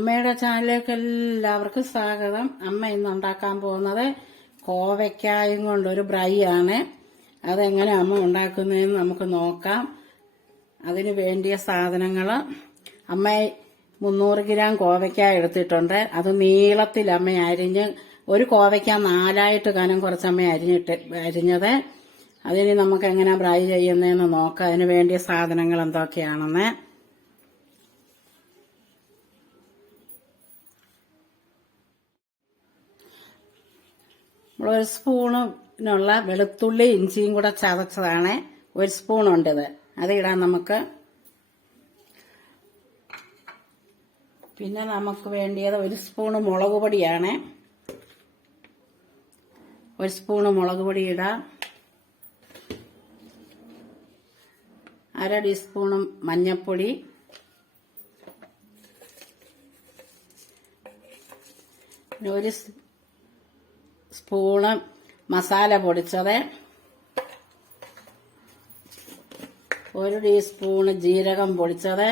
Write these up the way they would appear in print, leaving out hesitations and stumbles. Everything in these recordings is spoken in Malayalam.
അമ്മയുടെ ചാനലിലേക്ക് എല്ലാവർക്കും സ്വാഗതം. അമ്മ ഇന്ന് ഉണ്ടാക്കാൻ പോകുന്നത് കോവയ്ക്കായും കൊണ്ടൊരു ബ്രൈ ആണ്. അതെങ്ങനെ അമ്മ ഉണ്ടാക്കുന്നതെന്ന് നമുക്ക് നോക്കാം. അതിന് വേണ്ടിയ സാധനങ്ങൾ: അമ്മ 300 ഗ്രാം കോവയ്ക്ക എടുത്തിട്ടുണ്ട്. അത് നീളത്തിൽ അമ്മ അരിഞ്ഞ്, ഒരു കോവയ്ക്ക 4 കനം കുറച്ചമ്മ അരിഞ്ഞത്. അതിന് നമുക്ക് എങ്ങനെ ബ്രൈ ചെയ്യുന്നതെന്ന് നോക്കാം. അതിന് വേണ്ടിയ സാധനങ്ങൾ എന്തൊക്കെയാണെന്ന്. ഒരു സ്പൂണിനുള്ള വെളുത്തുള്ളി ഇഞ്ചിയും കൂടെ ചതച്ചതാണ്. 1 സ്പൂണുണ്ട്. അത് ഇടാൻ നമുക്ക്. പിന്നെ നമുക്ക് വേണ്ടിയത് 1 സ്പൂണ് മുളക് പൊടിയാണ്. 1 സ്പൂണ് മുളക് പൊടി ഇടാം. 1/2 ടീസ്പൂണ് മഞ്ഞൾപ്പൊടി, പിന്നെ 1 സ്പൂണ് മസാല പൊടിച്ചത്, 1 ടീസ്പൂണ് ജീരകം പൊടിച്ചത്,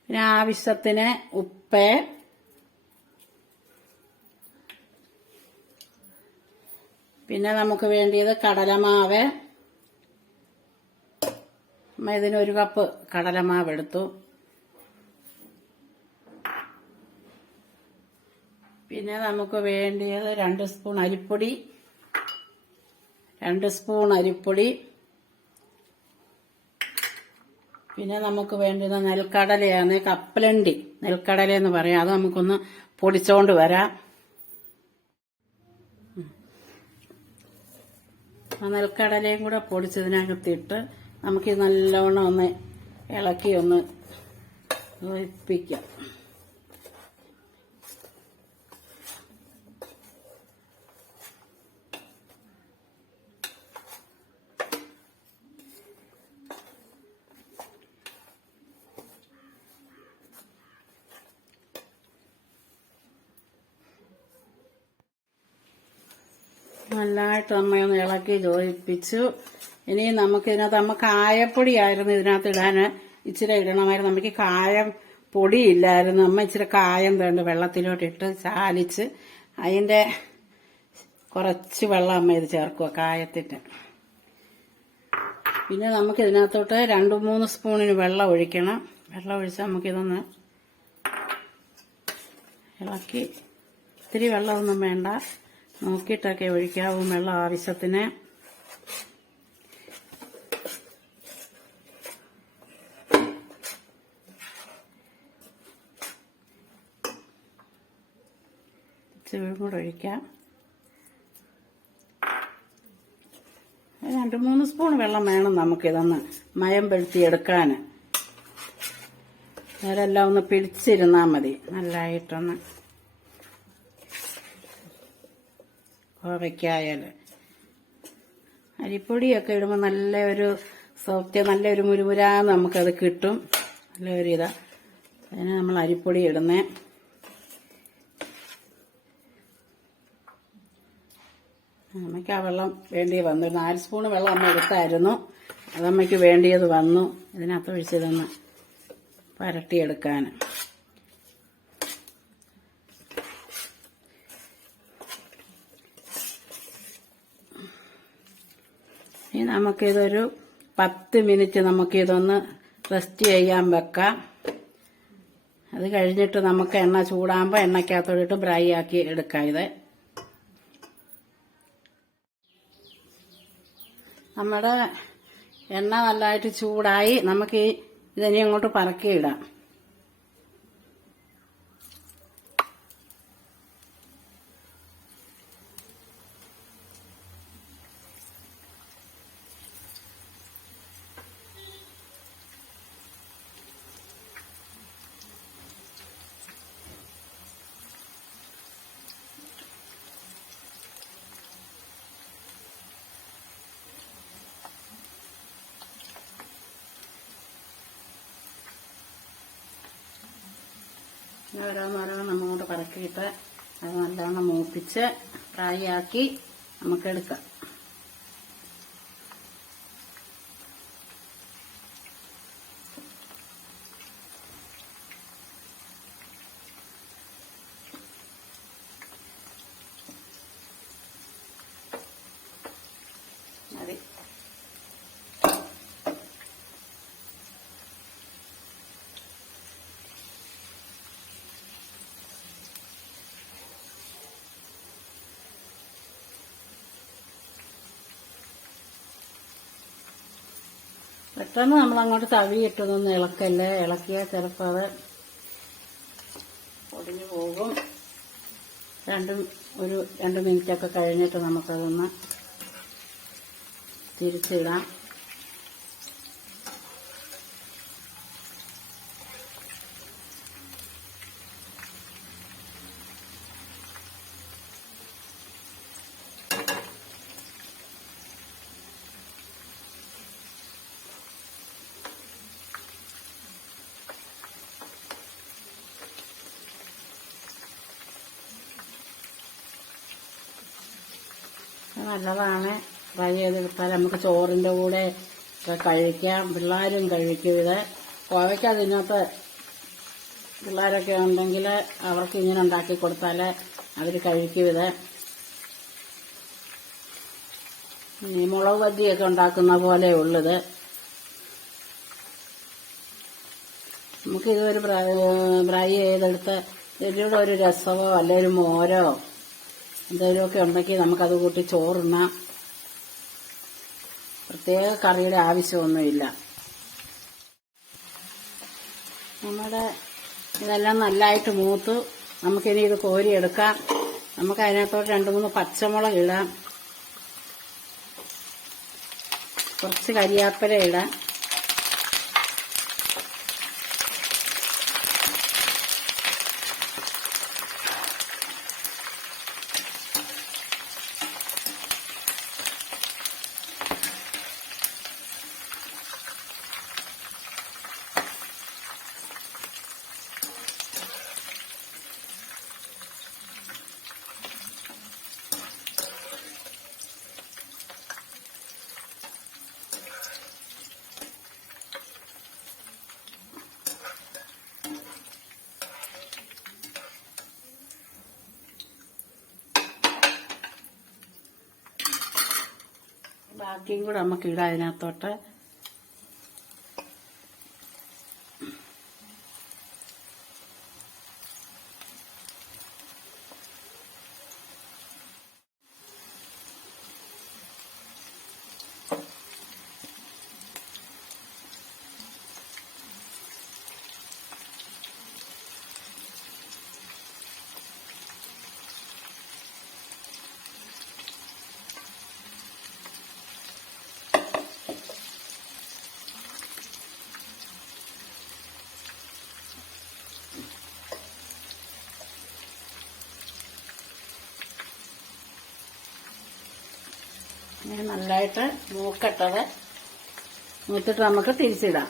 പിന്നെ ആവശ്യത്തിന് ഉപ്പ്, പിന്നെ നമുക്ക് വേണ്ടിയത് കടലമാവ്. ഇതിന് 1 കപ്പ് കടലമാവ് എടുത്തു. പിന്നെ നമുക്ക് വേണ്ടിയത് 2 സ്പൂൺ അരിപ്പൊടി, 2 സ്പൂൺ അരിപ്പൊടി. പിന്നെ നമുക്ക് വേണ്ടത് നെൽക്കടലയാണ്. കപ്പലണ്ടി നെൽക്കടല എന്ന് പറയാം. അത് നമുക്കൊന്ന് പൊടിച്ചോണ്ട് വരാം. ആ നെൽക്കടലയും കൂടെ പൊടിച്ചതിനകത്തിട്ട് നമുക്ക് നല്ലോണം ഒന്ന് ഇളക്കി ഒന്ന് ഒഴിപ്പിക്കാം. നല്ലതായിട്ട് അമ്മയൊന്ന് ഇളക്കി യോജിപ്പിച്ചു. ഇനി നമുക്കിതിനകത്ത് കായപ്പൊടിയായിരുന്നു ഇതിനകത്ത് ഇടാൻ. ഇച്ചിരി ഇടണമായിരുന്നു. നമുക്ക് കായം പൊടിയില്ലായിരുന്നു. അമ്മ ഇച്ചിരി കായം തേണ്ട വെള്ളത്തിലോട്ടിട്ട് ചാലിച്ച് അതിന്റെ കുറച്ച് വെള്ളം അമ്മ ഇത് ചേർക്കുക കായത്തിന്. പിന്നെ നമുക്ക് ഇതിനകത്തോട്ട് 2-3 സ്പൂണിന് വെള്ളം ഒഴിക്കണം. വെള്ളം ഒഴിച്ച് നമുക്കിതൊന്ന് ഇളക്കി, ഇത്തിരി വെള്ളമൊന്നും വേണ്ട, നോക്കിയിട്ടൊക്കെ ഒഴിക്കാവും വെള്ളം ആവശ്യത്തിന്. ഇച്ചിരി കൂടെ ഒഴിക്കാം. 2-3 സ്പൂൺ വെള്ളം വേണം നമുക്കിതൊന്ന് മയം പെടുത്തിയെടുക്കാൻ. നേരെല്ലാം ഒന്ന് പിടിച്ചിരുന്നാൽ മതി. നല്ലതായിട്ടൊന്ന് കോവയ്ക്കായാല് അരിപ്പൊടിയൊക്കെ ഇടുമ്പോൾ നല്ലൊരു സോഫ്റ്റ്, നല്ലൊരു മുരുമുരാന്ന് നമുക്കത് കിട്ടും. നല്ലൊരു ഇതാ. അതിന് നമ്മൾ അരിപ്പൊടി ഇടുന്നേ. അമ്മയ്ക്ക് ആ വെള്ളം വേണ്ടി വന്നു. 4 സ്പൂണ് വെള്ളം അമ്മ എടുത്തായിരുന്നു. അതമ്മയ്ക്ക് വേണ്ടിയത് വന്നു. ഇതിനകത്ത് ഒഴിച്ചതൊന്ന് പരട്ടിയെടുക്കാൻ. ഇനി നമുക്കിതൊരു 10 മിനിറ്റ് നമുക്കിതൊന്ന് റെസ്റ്റ് ചെയ്യാൻ വെക്കാം. അത് കഴിഞ്ഞിട്ട് നമുക്ക് എണ്ണ ചൂടാകുമ്പോൾ എണ്ണയ്ക്കകത്തോട്ട് ഫ്രൈ ആക്കി എടുക്കാം. ഇത് നമ്മുടെ എണ്ണ നല്ലതായിട്ട് ചൂടായി. നമുക്ക് ഇതിനെ അങ്ങോട്ട് പറക്കിയിടാം. ഓരോന്നോരോന്ന് നമ്മോട്ട് പറക്കിയിട്ട് അത് നല്ലവണ്ണം മൂപ്പിച്ച് ഫ്രൈ ആക്കി നമുക്കെടുക്കാം. പെട്ടെന്ന് നമ്മളങ്ങോട്ട് തവിയിട്ടതൊന്നും ഇളക്കല്ലേ, ഇളക്കിയാൽ ചിലപ്പോൾ അത് പൊടിഞ്ഞു പോകും. ഒരു 2 മിനിറ്റൊക്കെ കഴിഞ്ഞിട്ട് നമുക്കതൊന്ന് തിരിച്ചിടാം. നല്ലതാണ്. ഫ്രൈ ചെയ്തെടുത്താൽ നമുക്ക് ചോറിൻ്റെ കൂടെ ഒക്കെ കഴിക്കാം. പിള്ളേരും കഴിക്കും ഇത്. കോവയ്ക്ക അതിനകത്ത് പിള്ളേരൊക്കെ ഉണ്ടെങ്കിൽ അവർക്ക് ഇങ്ങനെ ഉണ്ടാക്കി കൊടുത്താൽ അവർ കഴിക്കും ഇത്. ഈ മുളക് ബജിയൊക്കെ ഉണ്ടാക്കുന്ന പോലെ ഉള്ളത്. നമുക്കിതൊരു ഫ്രൈ ചെയ്തെടുത്ത് ഇതിലൂടെ ഒരു രസമോ അല്ലെങ്കിൽ മോരോ എന്തെങ്കിലുമൊക്കെ ഉണ്ടെങ്കിൽ നമുക്കത് കൂട്ടി ചോറുണ്ണാം. പ്രത്യേക കറിയുടെ ആവശ്യമൊന്നുമില്ല. നമ്മുടെ ഇതെല്ലാം നല്ലതായിട്ട് മൂത്തു. നമുക്കിനി ഇത് കോരിയെടുക്കാം. നമുക്ക് അതിനകത്തോട്ട് 2-3 പച്ചമുളക് ഇടാം. കുറച്ച് കരിയാപ്പില ഇടാം. ബാക്കിയും കൂടെ നമുക്ക് ഇടാം അതിനകത്തോട്ട്. ഇങ്ങനെ നല്ലതായിട്ട് മൂക്കട്ടത് മൂത്തിട്ട് നമുക്ക് തിരിച്ചിടാം.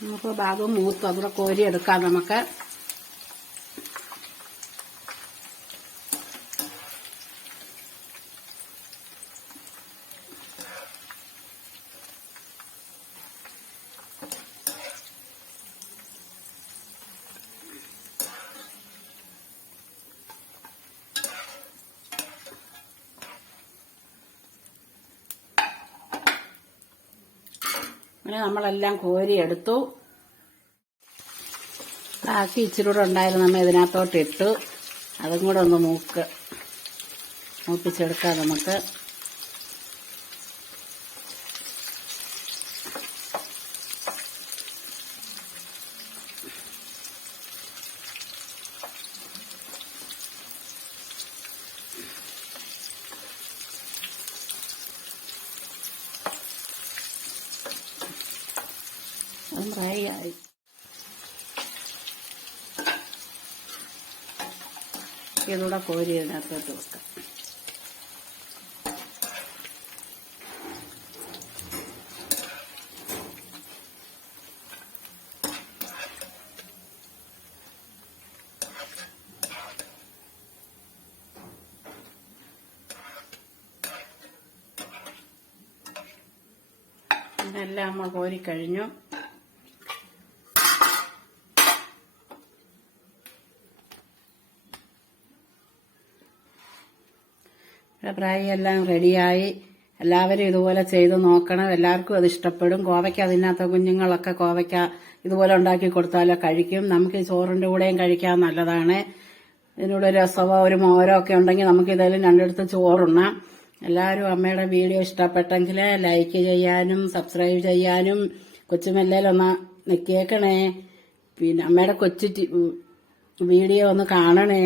നമുക്ക് ഭാഗം മൂത്ത് അതിൽ കോരിയെടുക്കാം. നമുക്ക് അങ്ങനെ നമ്മളെല്ലാം കോരിയെടുത്തു. ബാക്കി ഇച്ചിരി കൂടെ ഉണ്ടായിരുന്നു, നമ്മൾ ഇതിനകത്തോട്ട് ഇട്ടു. അതും കൂടെ ഒന്ന് മൂപ്പിച്ചെടുക്കാം നമുക്ക്. ഫ്രൈ ആയി. ഇതുകൂടെ കോരി ഇതിനകത്തോട്ട് വെക്കാം. ഇതെല്ലാം നമ്മൾ കോരിക്കഴിഞ്ഞു. ഫ്രൈ എല്ലാം റെഡിയായി. എല്ലാവരും ഇതുപോലെ ചെയ്ത് നോക്കണം. എല്ലാവർക്കും അത് ഇഷ്ടപ്പെടും. കോവയ്ക്ക അതിനകത്ത് കുഞ്ഞുങ്ങളൊക്കെ കോവയ്ക്ക ഇതുപോലെ ഉണ്ടാക്കി കൊടുത്താലോ കഴിക്കും. നമുക്ക് ഈ ചോറിന്റെ കൂടെയും കഴിക്കാൻ നല്ലതാണ്. ഇതിനൂടെ രസമോ ഒരു മോരോ ഒക്കെ ഉണ്ടെങ്കിൽ നമുക്ക് ഇതെല്ലാം രണ്ടിടത്ത് ചോറുണ്ണാം. എല്ലാവരും അമ്മയുടെ വീഡിയോ ഇഷ്ടപ്പെട്ടെങ്കിൽ ലൈക്ക് ചെയ്യാനും സബ്സ്ക്രൈബ് ചെയ്യാനും കൊച്ചുമെല്ലയിലൊന്ന് നിൽക്കേക്കണേ. പിന്നെ അമ്മയുടെ വീഡിയോ ഒന്ന് കാണണേ.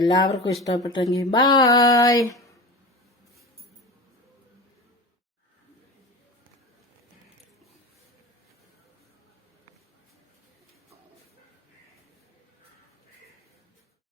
എല്ലാവർക്കും ഇഷ്ടപ്പെട്ടെങ്കിൽ ബായ്.